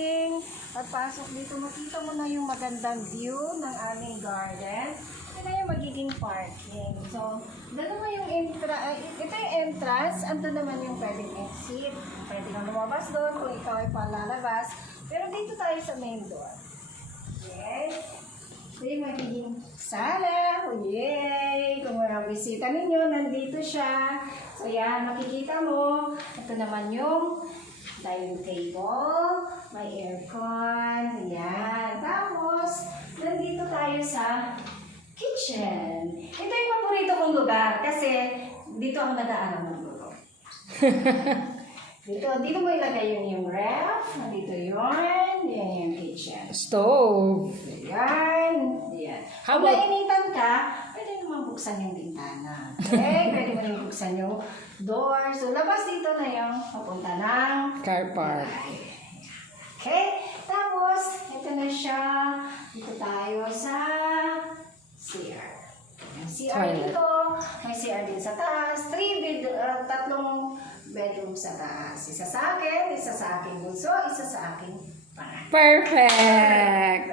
parking. Pagpasok dito, makita mo na yung magandang view ng aming garden. Ito na yung magiging parking. So, dalawa yung ito yung entrance. Ando naman yung pwedeng exit. Pwede kang lumabas doon kung ikaw ay palalabas. Pero dito tayo sa main door. Okay? Ito yung magiging sala. Oh, yay! Kung mga bisita ninyo, nandito siya. So, yan, makikita mo. Ito naman yung dining table. May aircon. Yan. Tapos, nandito tayo sa kitchen. Ito yung paborito kong lugar kasi dito ako nag-aaral magluto. Dito mo ilagay yung ref. Dito yun. Yan yung kitchen. Stove. Yan. Yan. Kung nainitan ka, pwede naman buksan yung bintana. Okay? Pwede mo rin buksan yung door. So, labas dito na yung papunta ng Car park. okay? Tapos, ito na siya. Dito tayo sa CR. Yung CR Toilet. dito. May CR din sa taas. Tatlong bedroom sa taas. Isa sa akin bunso, isa sa akin panganay. Perfect!